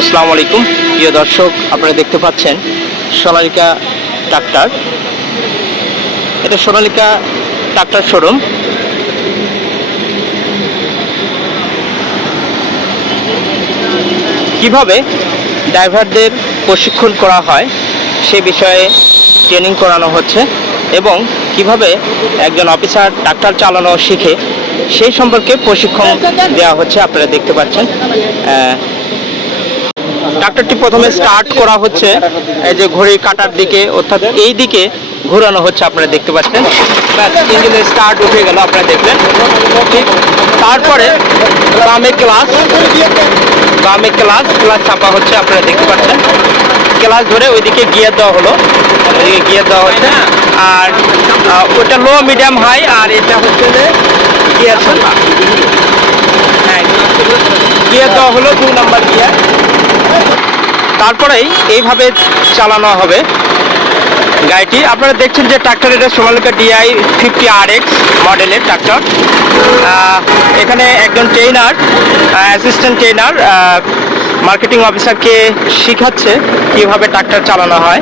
আসসালামু আলাইকুম। প্রিয় দর্শক, আপনারা দেখতে পাচ্ছেন সোনালিকা ট্রাক্টর এটা সোনালিকা ট্রাক্টর শোরুম। কীভাবে ড্রাইভারদের প্রশিক্ষণ করা হয়, সে বিষয়ে ট্রেনিং করানো হচ্ছে এবং কীভাবে একজন অফিসার ট্রাক্টর চালানো শিখে, সেই সম্পর্কে প্রশিক্ষণ দেওয়া হচ্ছে, আপনারা দেখতে পাচ্ছেন। ট্রাক্টরটি প্রথমে স্টার্ট করা হচ্ছে, এই যে ঘড়ি কাটার দিকে, অর্থাৎ এই দিকে ঘোরানো হচ্ছে আপনারা দেখতে পাচ্ছেন। ব্যাস ইঞ্জিনের স্টার্ট উঠে গেল, আপনারা দেখলেন। ঠিক তারপরে বামে ক্লাস বামে ক্লাস ক্লাস চাপা হচ্ছে, আপনারা দেখতে পাচ্ছেন। ক্লাস ধরে ওইদিকে গিয়ার দেওয়া হলো। ওইদিকে গিয়ার দেওয়া হচ্ছে। আর ওটা লো মিডিয়াম হাই আর এটা হচ্ছে যে গিয়ার হ্যাঁ গিয়ার দেওয়া হলো, দু নম্বর গিয়ার তারপরেই এইভাবে চালানো হবে গাড়িটি। আপনারা দেখছেন যে ট্রাক্টর এটা Sonalika DI fifty R X মডেলের ট্রাক্টর এখানে একজন ট্রেনার অ্যাসিস্ট্যান্ট ট্রেনার মার্কেটিং অফিসারকে শিখাচ্ছে কীভাবে ট্রাক্টর চালানো হয়।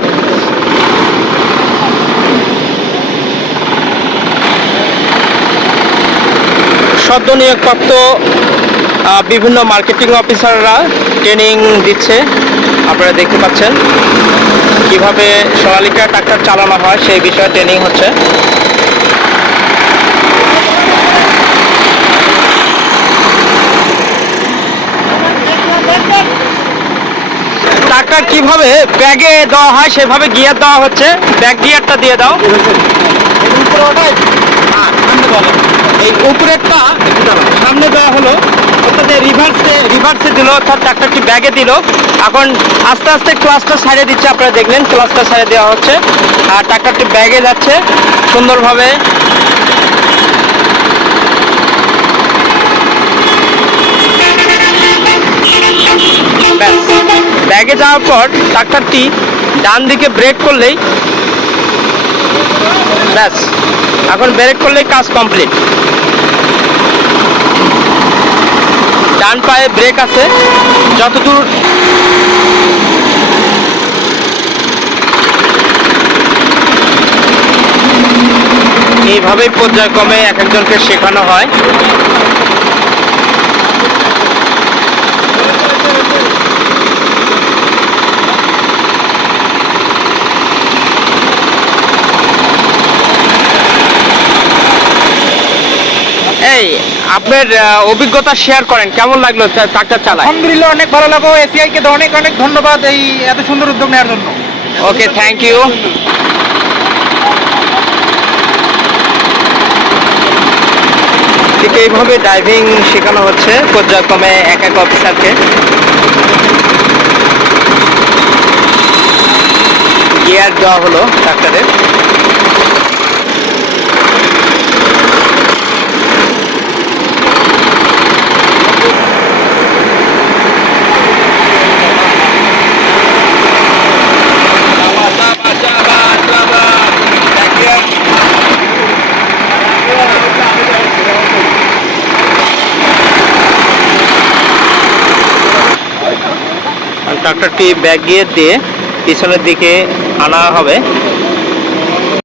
সদ্য নিয়োগপ্রাপ্ত বিভিন্ন মার্কেটিং অফিসাররা ট্রেনিং দিচ্ছে আপনারা দেখতে পাচ্ছেন কীভাবে সোনালিকা ট্রাক্টর চালানো হয় সেই বিষয়ে ট্রেনিং হচ্ছে ট্রাক্টর কীভাবে ব্যাগে দেওয়া হয় সেভাবে গিয়ার দেওয়া হচ্ছে ব্যাগ গিয়ারটা দিয়ে দাও হ্যাঁ, এই উপরেরটা সামনে দেওয়া হলো। অর্থাৎ রিভার্সে রিভার্সে দিল, অর্থাৎ ট্রাক্টরটি ব্যাগে দিল। এখন আস্তে আস্তে ক্লাসটা সারিয়ে দিচ্ছে, আপনারা দেখলেন ক্লাসটা সারিয়ে দেওয়া হচ্ছে। আর ট্রাক্টরটি ব্যাগে যাচ্ছে, সুন্দরভাবে। ব্যাগে যাওয়ার পর ট্রাক্টরটি ডান দিকে ব্রেক করলেই ব্যাস। এখন ব্রেক করলেই কাজ কমপ্লিট ডান পায়ে ব্রেক আছে। যতদূর এইভাবেই পর্যায়ক্রমে এক একজনকে শেখানো হয়। এই আপনার অভিজ্ঞতা শেয়ার করেন কেমন লাগল ট্রাক্টর চালায়? আলহামদুলিল্লাহ অনেক ভালো লাগল। এসিআই কে অনেক অনেক ধন্যবাদ এই এত সুন্দর উদ্যোগ নেওয়ার জন্য। ওকে থ্যাংক ইউ ঠিক এইভাবে ড্রাইভিং শেখানো হচ্ছে পর্যায়ক্রমে এক এক অফিসারকে গিয়ার দেওয়া হলো ট্রাক্টরের ট্রাক্টরটি ব্যাক গিয়ে দিয়ে পিছনের দিকে আনা হবে।